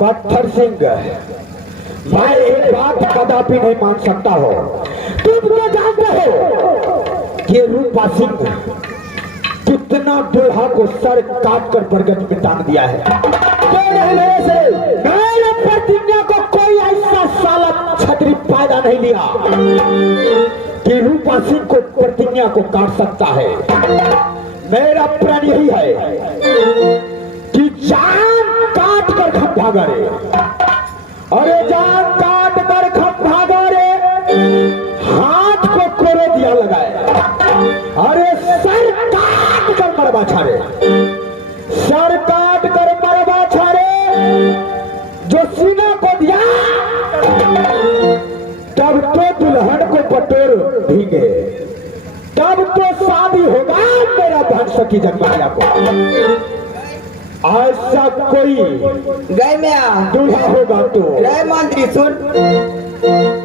पत्थर सिंह, मैं एक बात कदापि नहीं मान सकता हो। तुम तो जानते हो कि रूपा सिंह कितना दुल्हा को सर काट कर बरगद में टांग दिया है। मैंने प्रतिज्ञा को कोई ऐसा साला छतरी पैदा नहीं लिया कि रूपा सिंह को प्रतिज्ञा को काट सकता है। मेरा प्रण यही है कि जान काट कर खम भागा रे, अरे जान काट कर खम भागा रे, हाथ को कोरे दिया लगाए, अरे सर काट कर मरबा छाड़े, सर काट कर मरबा छाड़े, जो सीना को दिया तब तो दुल्हन को बटोर भीगे, तब तो शादी होगा मेरा बहन सखी जन्मैया को। ऐसा कोई गए में दूल्हा होगा तो गए मंत्री सुन,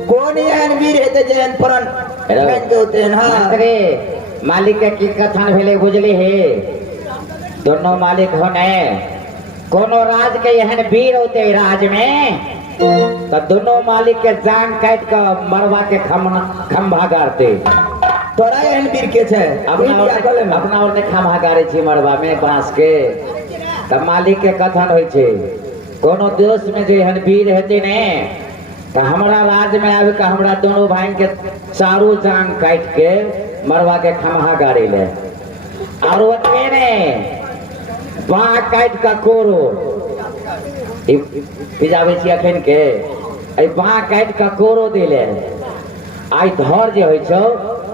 कौन एहन वीर हेते जेहन परन के होते हैं। मंत्री मालिक के की कथन भेले बुझली है, दोनों मालिक होने कोनो राज के एहन वीर होते राज में तो दोनों मालिक के जान काट कर मरवा के खम्भा गाड़ते। तोरा एहन वीर के छे अपना और ने खम्भा गाड़े छी मरवा में बांस के, तब मालिक के कथन होय छे कोनो देश में जो एहन वीर हेते ने तो हमारा राज में आवे का हमरा दोनों भाई के चारों जान काट के मरवा के खम्भा गाड़े ले, और ओतने ने बाँ काट का कोरो पिजाबे छी अखन के आई बाँ काट का कोरो दिले, आई धर जे होय छौ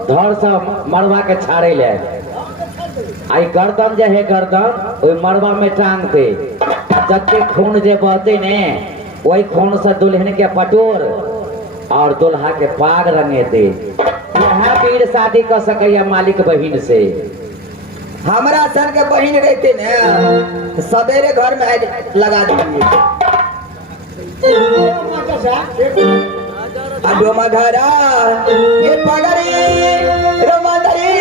धर से मरवा के छाड़े ले, आई गर्दन जे है गर्दन ओई मरवा में टांग दे, जते खून जे बहते ने वही खून से दुल्हन के पटोर और दुल्हा के पाग रंगे दे। यहाँ वीर शादी कर सके मालिक बहिन से। हमारा सर के बहिन रहते न सवेरे घर में लगा दीजिए डोमा घरा ये पगड़ी रोमांदरी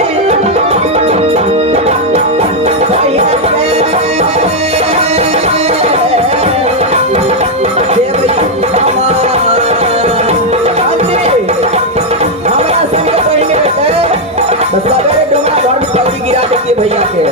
हमारा सर के बहिन रहते सवेरे डोमा घर में पगड़ी गिरा देती भैया के।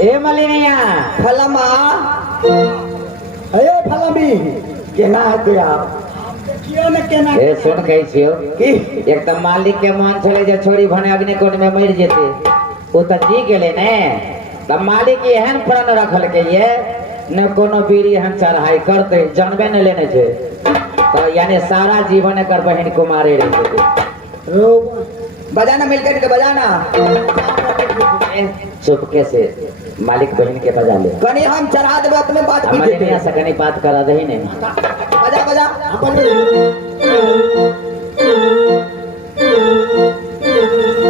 ए मलिनिया फलमा अरे फलमी केना है क्यों न केना ए सुन कही छियो की एक तो मालिक के मन छले जे छोरी भने अग्निकुंड में मर जेते ओ त जी गेले ने, तब मालिक एहन प्रण रखल के ये न कोनो बीरी हम चढ़ाई करते जनबे न लेने छे, तो यानी सारा जीवन एकर बहन कुमारे रह जेते। बजाना मिलकर के बजाना चुपके से मालिक बहन के बजा ले, कनी हम चढ़ा देबे अपने बात की हमारे देते नया सकनी बात करा दही ने। बजा बजा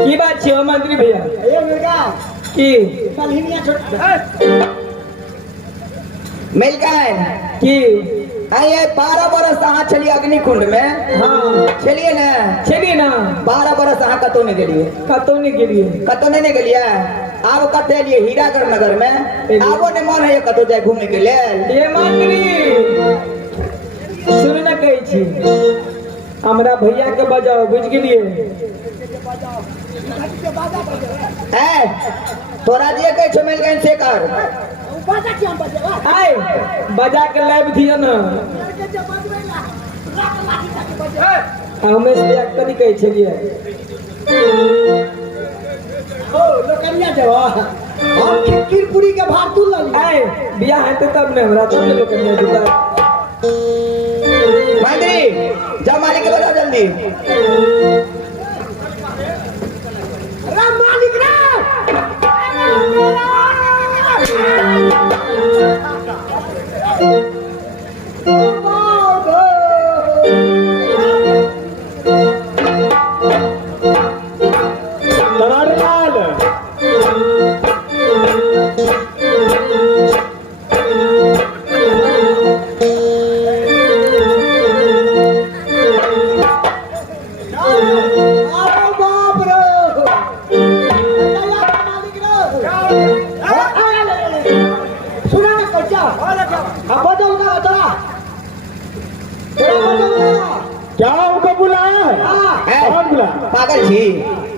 की बात छे मंत्री भैया ए मुर्गा की मलहिनिया छोड़ मिल गए की ये 12 बरस अहाँ छलिए अग्निकुंड में। हाँ छलिए ना चलिए ना 12 बरस अहाँ कतौ नहीं गेलिए, कतौ नहीं गेलिए, कतौ नहीं गेलिए। आब कते लिए हीरागढ़ नगर में, आबो ने मन है कतौ जाए घूमे के लिए। ये मंत्री सुन न कही छी हमरा भैया के बजाओ बुझ गेलिए। ए तोरा जे कह छ मिल गए से कर आए बजा के लाइव दियो ना हमें से कदी कहै छलिए ओ लोकनिया देवा हम खिरपुरी के भार तू लली आए बियाह हेते तब ने हमरा तब लोग कन्या जुटा मंत्री जा मालिक के बता जल्दी राम मालिक रे क्या उनको बुलाया है? कौन बुलाया? पागल छी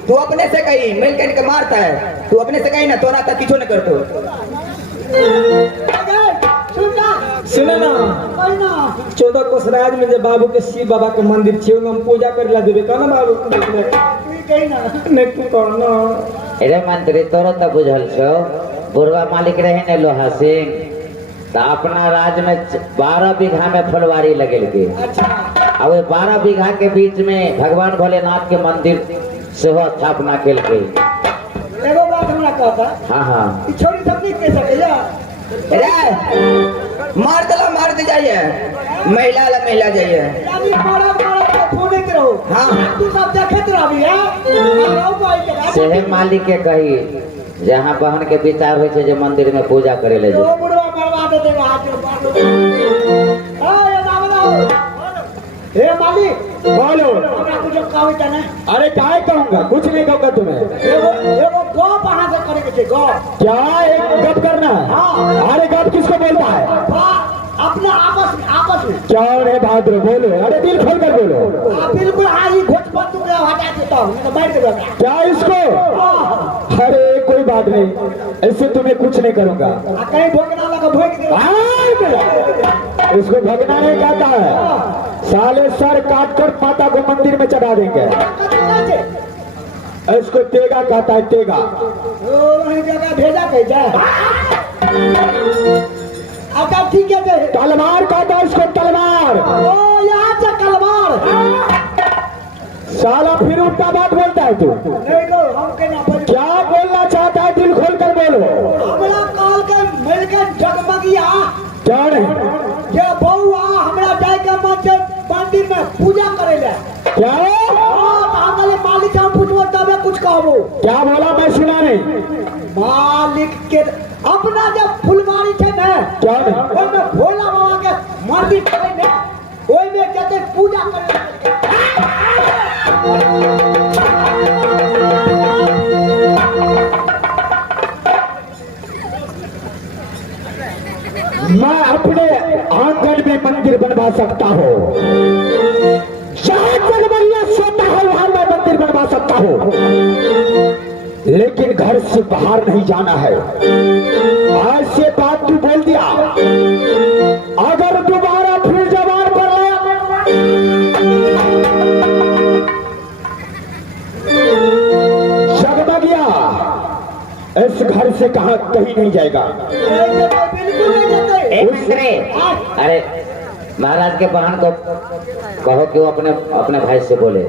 तू अपने से कही मिल के मारता है तू अपने से कही ना तोरा तक किछो न करतो सुने ना 14 कोसराज में जब बाबू के शिव बाबा के मंदिर छे हम पूजा करे ला देबे कहना बाबू कही ना नहीं तू कहना अरे मंत्री तोरो तो बुझल छो बुढ़वा मालिक रहे ने लोहा सिंह तो अपना राज्य में 12 बीघा में फुलवारी लगेल के अब 12 बीघा के बीच में भगवान भोलेनाथ के मंदिर सेहो स्थापना केल के एगो बात हमरा कहता हाँ हाँ ई छोरी सब नहीं कह सकेला रे मार दे जाइए महिला जाइए यानी मारा के फोने के रहो हां तू सब देखत रहबी है मारो भाई के सेहे मालिक के कही जहाँ बहन के विचार हो जे मंदिर में पूजा करे ले ओ बुढ़वा मरवा दे देगा हाथ ए बाबा हे मालिक बोलो। हमरा कुछ कहू त नहीं अरे क्या कहूँगा? कुछ नहीं कहूँगा तुम्हें। एगो गप अहाँ से करे के छै गप क्या एक गप करना है? हाँ। अरे गप किसको बोलता है? अपना आपस में क्या रे बहादुर बोलो, अरे दिल खोल कर बोलो। बिल्कुल हारी घोट बंदूक ले हटा देता हूं नहीं तो बैठ देगा क्या इसको? अरे कोई बात नहीं, ऐसे तुम्हें कुछ नहीं करूँगा। कहीं भोगना लगा भोग दे इसको भगना नहीं कहता है, साले सर काट कर माता को मंदिर में चढ़ा देंगे। इसको तेगा कहता है, तेगा। वही जगह भेजा कैसे अच्छा ठीक है तलवार कहता है इसको, तलवार। ओ यहाँ से तलवार साला फिर उल्टा बात बोलता है तू। नहीं तो हम कहना क्या बोलना चाहता है? दिल खोल कर बोलो। हमरा कॉल के मिलकर जगमगिया क्या नहीं? जे बउआ हमरा जाय के मंदिर में पूजा करे ले क्या? हमारे मालिक हम पूछबो तबे कुछ कहबो। क्या बोला? मैं सुना नहीं। मालिक के अपना जब फुलवारी थे ना क्या नहीं? ओमे भोला बाबा के मंदिर छै ने ओइ में जते पूजा करे मैं अपने आंगन में मंदिर बनवा सकता हूँ, जहाँ जगमगिया सोता है वहां मैं मंदिर बनवा सकता हूँ, लेकिन घर से बाहर नहीं जाना है। आज से बात तू बोल दिया, अगर दोबारा फिर जवान पर आया जगमगिया इस घर से कहा कहीं नहीं जाएगा। बिल्कुल नहीं जाते। अरे महाराज के बहन को कहो कि वो अपने भाई से बोले,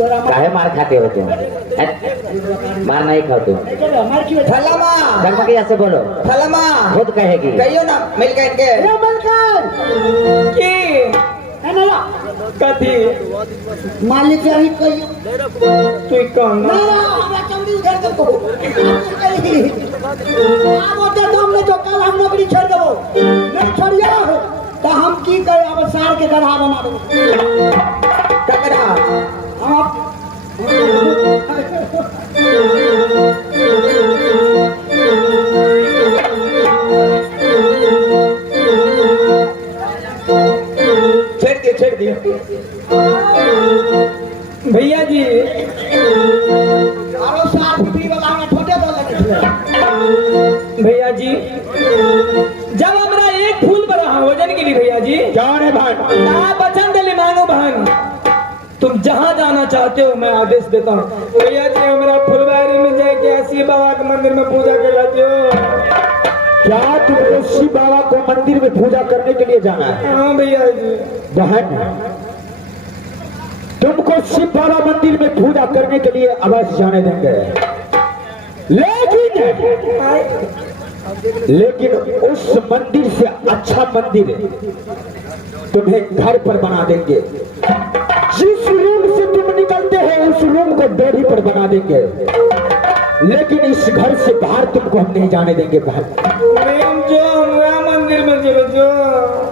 काहे मार खाते हो तुम? मार नहीं खाओ तुम। थलमा जगमगिया से बोलो, थलमा खुद कहेगी। कहियो ना मिलकर के की है ना कथी मालिक यही कहियो तू कहना ना हमरा चंदी उधर कर को अब ओते तुम ने जो कल हम नौकरी छोड़ देबो नहीं छोड़ियो तो हम की करे अब सार के गधा बना देबो ककरा हम छेड़ दियो भैया जी आरो साथ भी वाला में छोटे बोल लगे भैया जी जब हमरा एक फूल बड़ा हो जाने के लिए भैया जी क्या रे भाई? ता बचन दिले मांगो जहाँ जाना चाहते हो मैं आदेश देता हूँ। भैया जी हमारा फुलवारी में जाके शिव बाबा के मंदिर में पूजा कर लेते हो। क्या तुमको शिव बाबा को मंदिर में पूजा करने के लिए जाना है? हाँ भैया जी। बहन, तुमको शिव बाबा मंदिर में पूजा करने के लिए अवश्य जाने देंगे, लेकिन उस मंदिर से अच्छा मंदिर तुम्हें घर पर बना देंगे। जिस रूम से तुम निकलते हो उस रूम को बेड़ी पर बना देंगे, लेकिन इस घर से बाहर तुमको हम नहीं जाने देंगे बहन। मैम जो वहाँ मंदिर में जेबे जो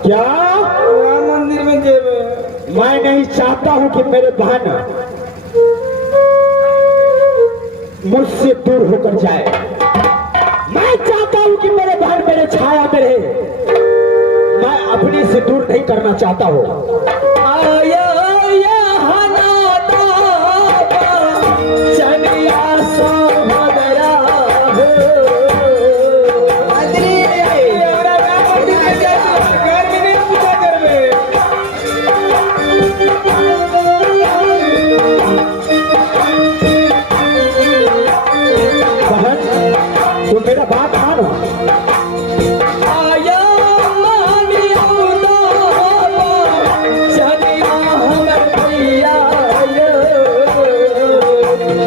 क्या वहाँ मंदिर में जेबे? मैं नहीं चाहता हूं कि मेरे बहन मुझसे दूर होकर जाए। मैं चाहता हूं कि मेरे बहन मेरे छाया में रहे। मैं अपने से दूर नहीं करना चाहता हूं। आया यहाँ नाता चलिया सोहदरा हो। घर में नहीं पूजा करवे। बहन, तो मेरा बात मानो। आया मानिया चलिया हमर भैया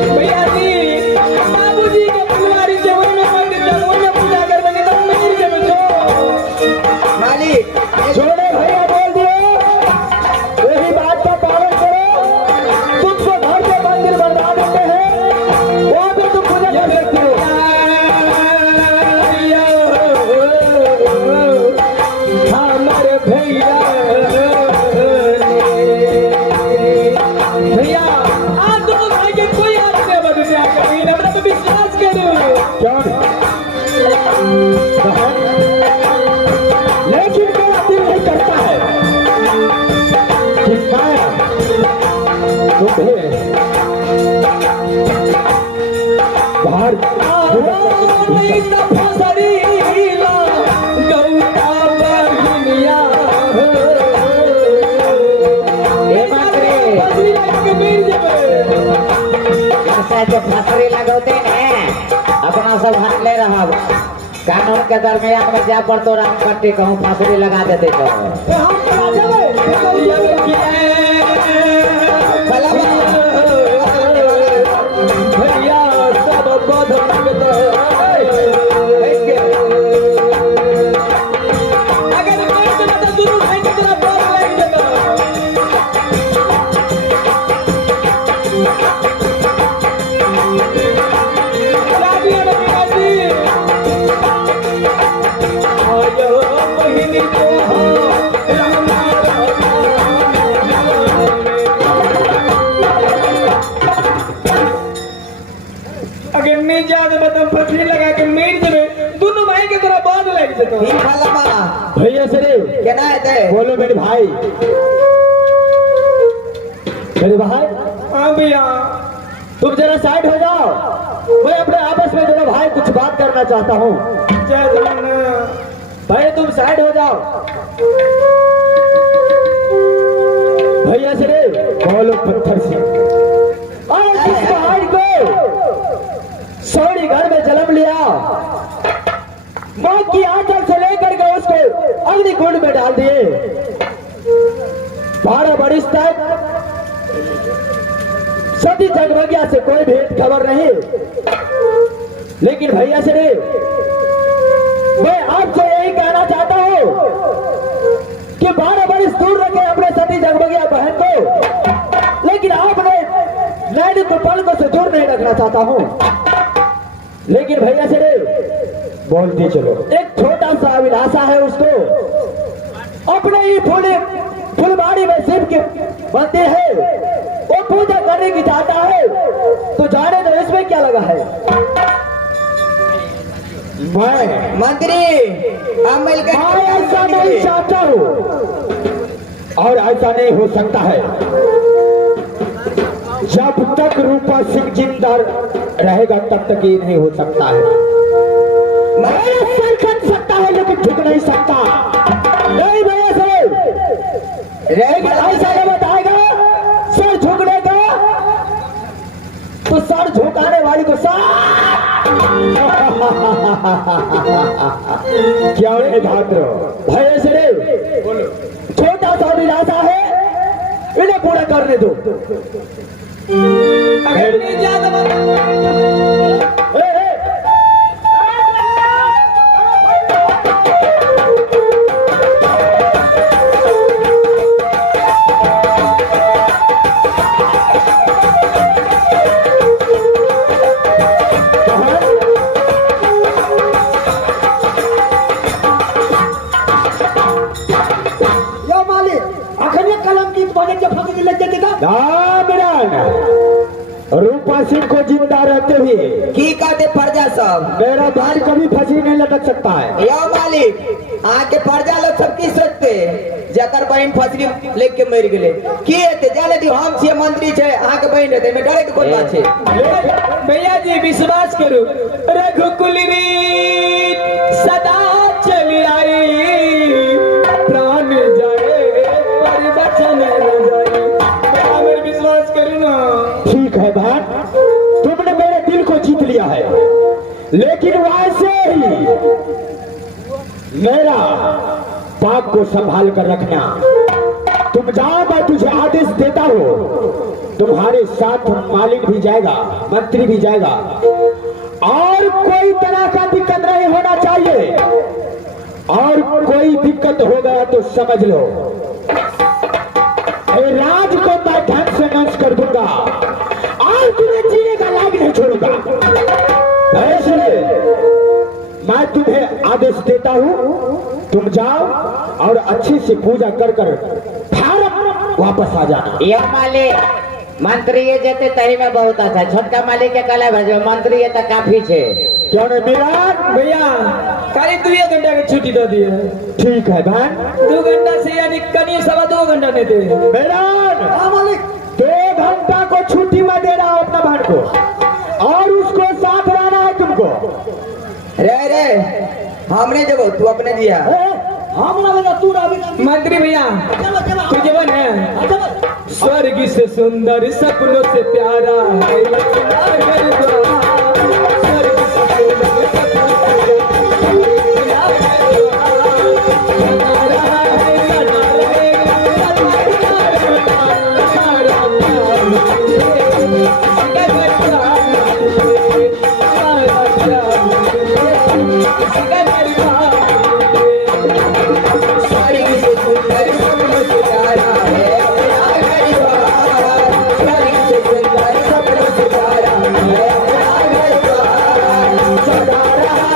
भैया जी बाबूजी के फुलवारी से वही में मंदिर जाओ, वही में पूजा करवेंगे तो मेरी के बचो। मालिक जोड़े भैया बोल दिए, यही बात का पालन करो। तुमको घर के मंदिर बनवा देते हैं, वहाँ भी तुम पूजा कर सकते हो। हमारे भैया भैया आज दोनों भाई के कोई हाथ नहीं बदल गया कभी हमरा पे विश्वास करो। क्यों नहीं? बहन, लेकिन मेरा दिल नहीं करता है कि मैं तुम्हें बाहर नहीं तो फसरीला गौता बहनिया हो। ए मात्रे फसरी लगा के मिल जावे। ऐसा जो फसरी लगौते हैं अपना सब हाथ ले रहा कानून के दरमियान में जा पर तो राम पट्टी कहूँ फसरी लगा देते तो हम चला जावे। भैया सब बध लगता अगर मैं तो बता दोनों भाई की तरफ बध लग जाता। शादी है ना जी आयो मोहिनी को अगर नहीं जाते बता फसली लगा के मेर देवे दोनों भाई के तरफ बांध लग जाता। भैया से रे केना हेतै? बोलो मेरे भाई, मेरे भाई हाँ भैया तुम जरा साइड हो जाओ। मैं अपने आपस में दोनों भाई कुछ बात करना चाहता हूँ। जय जगन्नाथ। भाई तुम साइड हो जाओ। भैया से रे बोलो पत्थर से और जिस पहाड़ को सौड़ी घर में जन्म लिया, मौत की आंचल से लेकर के उसको अग्निकुंड में डाल दिए। 12 बरिस तक सती जगमगिया से कोई भेद खबर नहीं। लेकिन भैया से रे मैं आपसे यही कहना चाहता हूँ कि 12 बरिस दूर रखे अपने सती जगमगिया बहन को, लेकिन आपने नैनी को पलकों से दूर नहीं रखना चाहता हूँ। लेकिन भैया से रे बोलते चलो, एक छोटा सा अभिलाषा है उसको अपने ही फुलबाड़ी में शिव के मंदिर है, वो पूजा करने की चाहता है, तो जाने दो इसमें क्या लगा है। मैं मंत्री हम मिलकर ऐसा नहीं चाहता हूँ और ऐसा नहीं हो सकता है। जब तक रूपा सिंह जिंदा रहेगा तब तक ये नहीं हो सकता है। मैं सर खट सकता है लेकिन झुक नहीं सकता। नहीं भैया सर रहेगा ऐसा नहीं बताएगा, सर झुकने क्या रे भाद्रो भय से रे छोटा सा निराशा है, इन्हें पूरा करने दो। अगर नहीं ज्यादा ए, ए, यो मालिक अखने कलम की बने के फंस लग जाते का रूपा सिंह को जिंदा रहते हुए की कहते प्रजा सब मेरा भाई कभी फांसी नहीं लटक सकता है। यो मालिक आके प्रजा लोग सब की सोचते जकर बहन फसरी लेके के मर गेले की हेते जाने दी हम छे मंत्री छे आके बहन रहते में डरे के कोई बात छे। भैया जी विश्वास करो रघुकुल रीत सदा चली आई प्राण जाए पर वचन न जाए। मेरे विश्वास करो ना। ठीक है भाई, तुमने मेरे दिल को जीत लिया है, लेकिन वैसे ही मेरा पाप को संभाल कर रखना। तुम जाओ, मैं तुझे आदेश देता हूँ, तुम्हारे साथ मालिक भी जाएगा, मंत्री भी जाएगा, और कोई तरह का दिक्कत नहीं होना चाहिए। और कोई दिक्कत हो गया तो समझ लो राज को मैं ढंग से नष्ट कर दूंगा और तुम्हें जीने का लायक नहीं छोड़ूंगा। ऐसे मैं तुम्हें आदेश देता हूँ, तुम जाओ और अच्छी से पूजा कर कर भारत वापस आ जाना। यो मालिक मंत्री ये जते तही में बहुत अच्छा, छोटका मालिक के कला भेजो, मंत्री ये तक काफी छे। क्यों नहीं मेरा भैया खाली 2 घंटा की छुट्टी दे दी है। ठीक है बहन, 2 घंटा से यानी करीब 2.25 घंटा नहीं दे। मेरा हाँ मालिक 2 घंटा को छुट्टी में दे रहा हूँ अपना बहन को, और उसको साथ रहना है तुमको। रे हमने जब तू अपने दिया हम ना लगा तू ना भी मंत्री भैया चलो चलो तू जवन है चलो स्वर्ग से सुंदर सपनों से प्यारा है अपना घर द्वार। स्वर्ग से सुंदर सपनों से प्यारा है हमारा है सदा रहेगा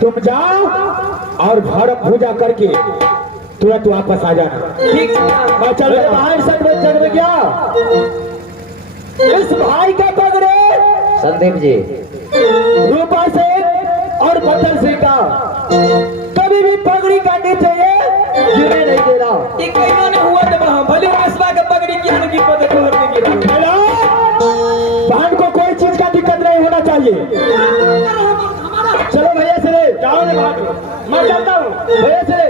तुम जाओ और घर पूजा करके तुरंत वापस आ जाना। ठीक मैं चल रहा भाई सब में क्या इस भाई का पगड़े संदीप जी रूपा से और पत्थर से का कभी भी पगड़ी काटनी चाहिए, गिरने नहीं दे रहा। ये कहीं ने हुआ तो वहां भले इसबा का पगड़ी क्या नहीं पता खबर नहीं गिरा। भाई को कोई चीज का दिक्कत नहीं होना चाहिए। चलो भैया से जाओ रे भाई, मैं चलता हूँ भैया से।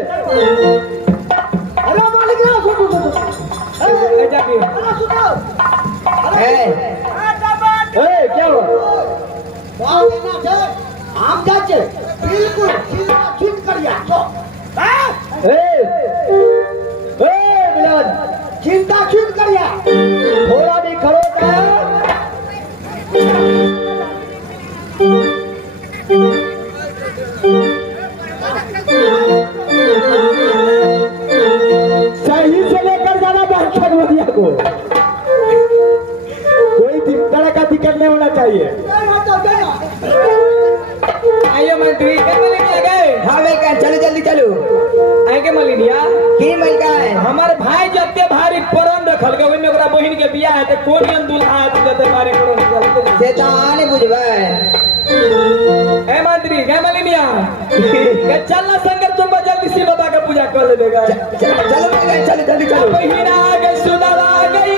अरे मालिक ना सुनो ए जाके अरे सुनो क्या हुआ? बात है ना सर हम जाचे बिल्कुल सीधा ठीक कर या तो मिलन चिंता ठीक कर या थोड़ा भी खड़ो कर। सही से लेकर जाना बाहर वधिया को, कोई तरह का दिक्कत नहीं होना चाहिए। आइए मंत्री के मिल गए। हाँ मैं कह चलो जल्दी चलो। आए के मलिनिया की मिल गए हमारे भाई जते भारी परन रखल गए ओइमे ओकरा बहिन के बियाह है त कोन दूल्हा है जते भारी परन रखल से तो आने बुझबे। ए मंत्री के मलिनिया के चलना संगर तुम जल्दी से बाबा का पूजा कर लेगा। चलो चलो जल्दी चलो। बहिन आ गई सुनर आ गई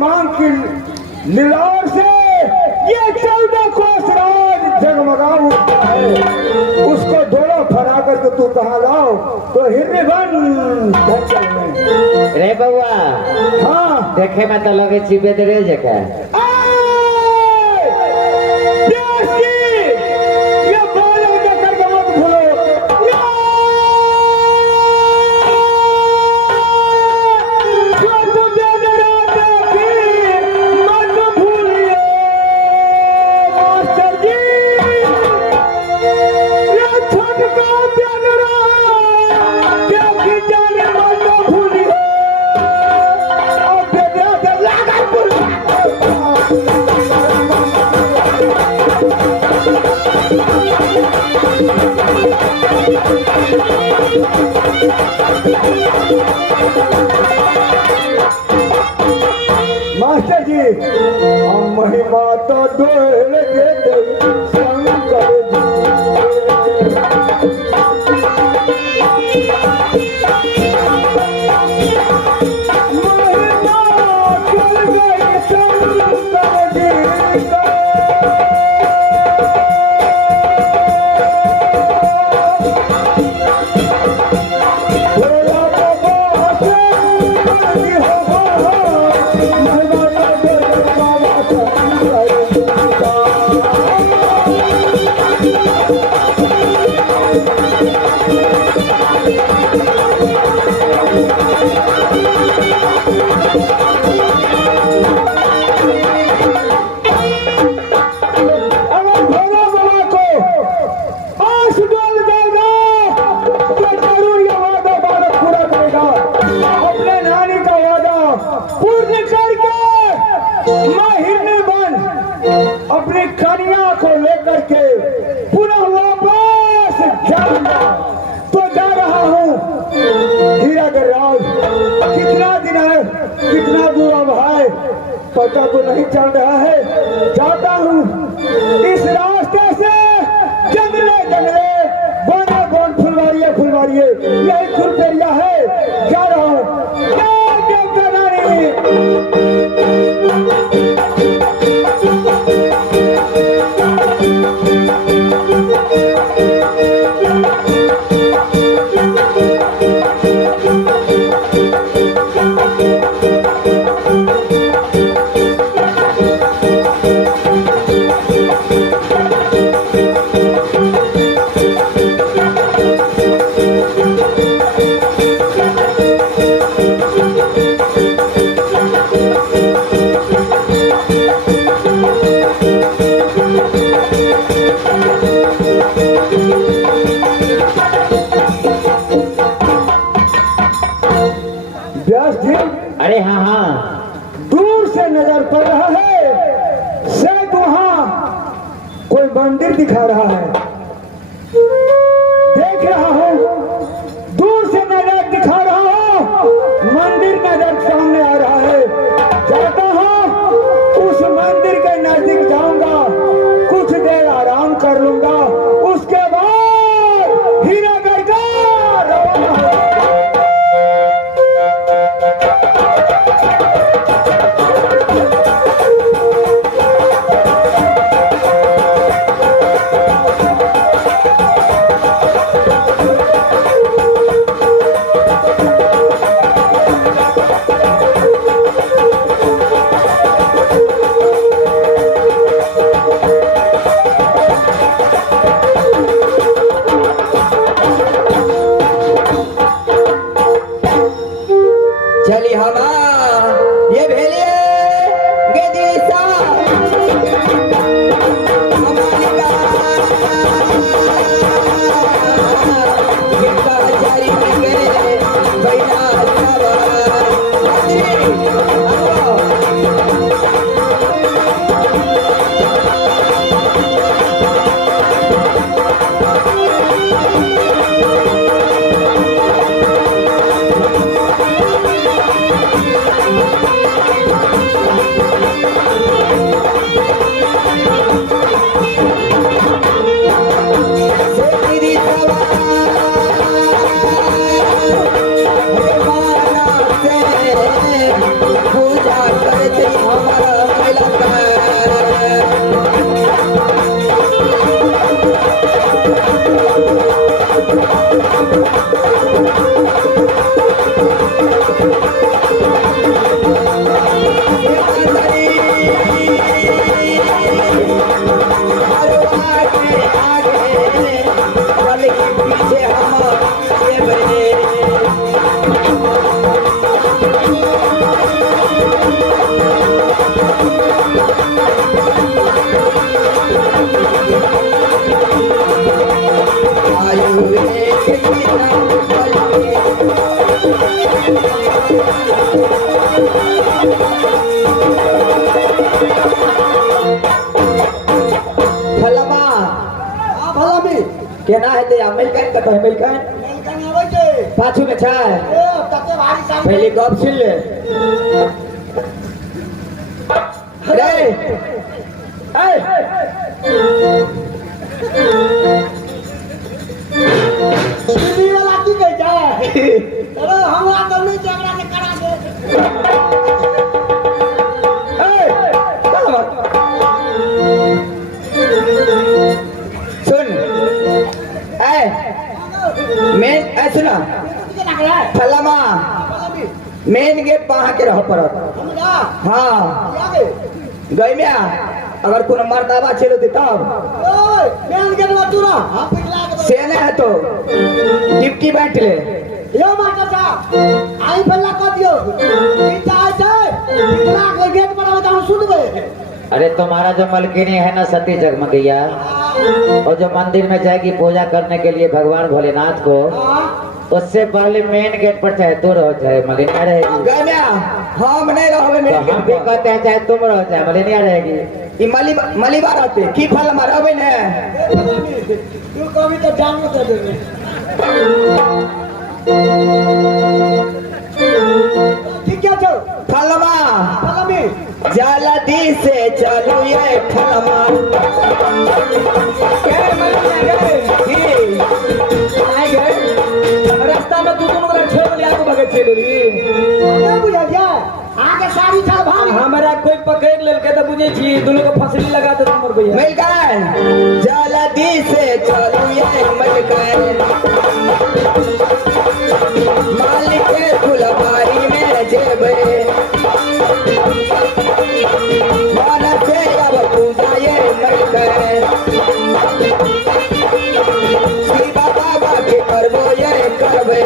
मांग की लीलाओं से ये 14 कोस राज जगमगा उठता है। उसको दोनों फरा करके तू कहा लाओ तो हिरने बन रे बउआ। हाँ देखे में तो लगे चिपे दे रे जगह ये बोलो मत भूलो मास्टर जी हम महिमा तो दोहर देते शंकर महिमा चल गई शंकर जी का। अपनी कन्या को लेकर के पुनः वापस जाऊंगा तो जा रहा हूँ हीरागढ़। कितना दिन है, कितना दूर अब है पता तो नहीं चल रहा है। जाता हूँ इस रास्ते से, जंगले जंगले बने बन फुलवारिये फुलवारिये यही खुरपेरिया है। जा रहा हूँ देवता रानी। व्यास जी अरे हाँ हाँ, दूर से नजर पड़ रहा है, शायद वहाँ कोई मंदिर दिखा रहा है। देख रहा हूँ, दूर से नजर दिखा रहा हूँ, मंदिर नजर सामने आ रहा है। जाता हूँ उस मंदिर के नजदीक जाऊंगा, कुछ देर आराम कर लूंगा, उसके बाद हीरागढ़ का रवाना होऊंगा। पाछू में छै तते भारी सामने पहले गप सुन ले रे टीवी वाला की कहै छै अरे हमरा तो नहीं झगड़ा ने करा दे सुन मेन सुना फलामा मेन गेट वहां के रह पड़त हाँ गई में अगर कोनो मर्दावा चलो दे तब से नहीं है तो डिप्टी बैठ ले यो मास्टर साहब आई फल्ला कर दियो ई चाहे छै इतना कोई गेट पर आवे त हम सुन गए अरे तुम्हारा जो मलकिनी है ना सती जगमगैया और जो मंदिर में जाएगी पूजा करने के लिए भगवान भोलेनाथ को उससे पहले मेन गेट पर चाहे तू रहो चाहे मलिनिया रहेगी गया हम नहीं रहोगे तो मेरे हम भी कहते हैं चाहे तुम रहो चाहे मलिनिया रहेगी ई मलीबा रहते की फल मारबे ने तू कभी तो जानो तो दे ठीक है चल फलमा फलमी जल्दी से चलो ये फलमा रास्ता में तू दोनों को छोड़ लिया तो भगत चलो री नहीं बुझा जा आगे सारी साल भाग हमारा कोई पकड़ लेके तो बुझे छी दोनों को फसली लगा तो तुमर भैया मिल गए जल्दी से चलो ये मिल गए मालिक के फुलवारी में जेबे मन से अब पूजा ये मिल गए शिव बाबा के करबो ये करबे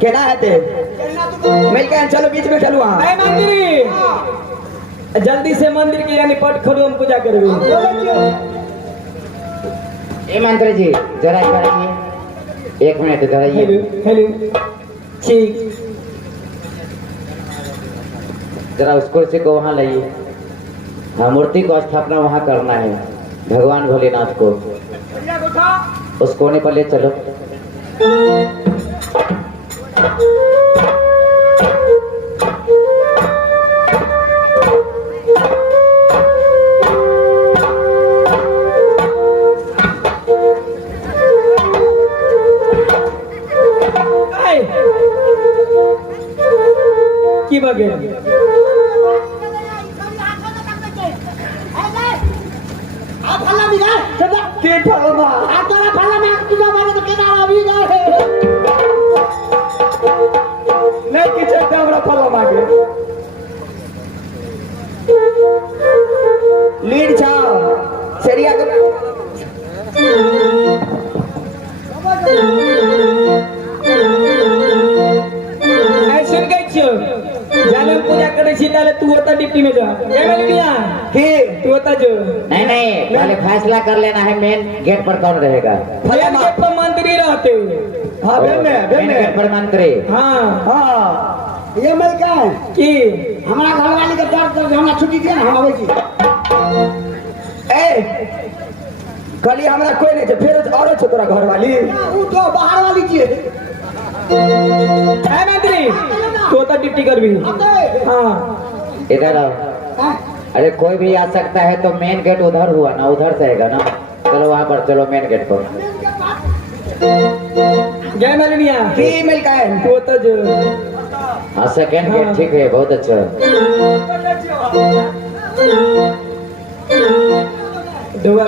केना हेते मिल के चलो बीच में चलो वहां ए मंदिर जल्दी से मंदिर के यानी पट खोलो हम पूजा करबे ए मंत्री जी जरा इधर आइए 1 मिनट इधर आइए हेलो ठीक जरा उस कुर्सी को वहां लाइए हाँ मूर्ति को स्थापना वहां करना है भगवान भोलेनाथ को उस कोने पर ले चलो की बगे फल्ला भी गए के फलमा तोरा फल्ला में पूजा मारे तो केना अभी गए नहीं कि चलते हमरा फलमा के लीड जाओ सेरिया के सुन गई छियो जाने पूजा करे छी ताले तू होता डिप्टी में जा ए मलिनिया की तू होता जो नहीं पहले फैसला कर लेना है मेन गेट पर कौन रहेगा मेन गेट पर मंत्री रहते हां मेन गेट पर मंत्री हाँ हां ये मिल गए की हमारा घर वाली के दर्द हमरा छुट्टी दिया ना हम आवे छी ए कली हमरा कोई नहीं छै फिर औरो छै तोरा घर वाली ऊ तो बाहर वाली छी ए मंत्री तू होता डिप्टी कर भी हाँ इधर आओ अरे कोई भी आ सकता है तो मेन गेट उधर हुआ ना उधर से आएगा ना चलो वहां पर चलो मेन गेट पर जय मालिनिया की मिल का है तो तो जो हाँ सेकंड गेट ठीक है, बहुत अच्छा। दुआ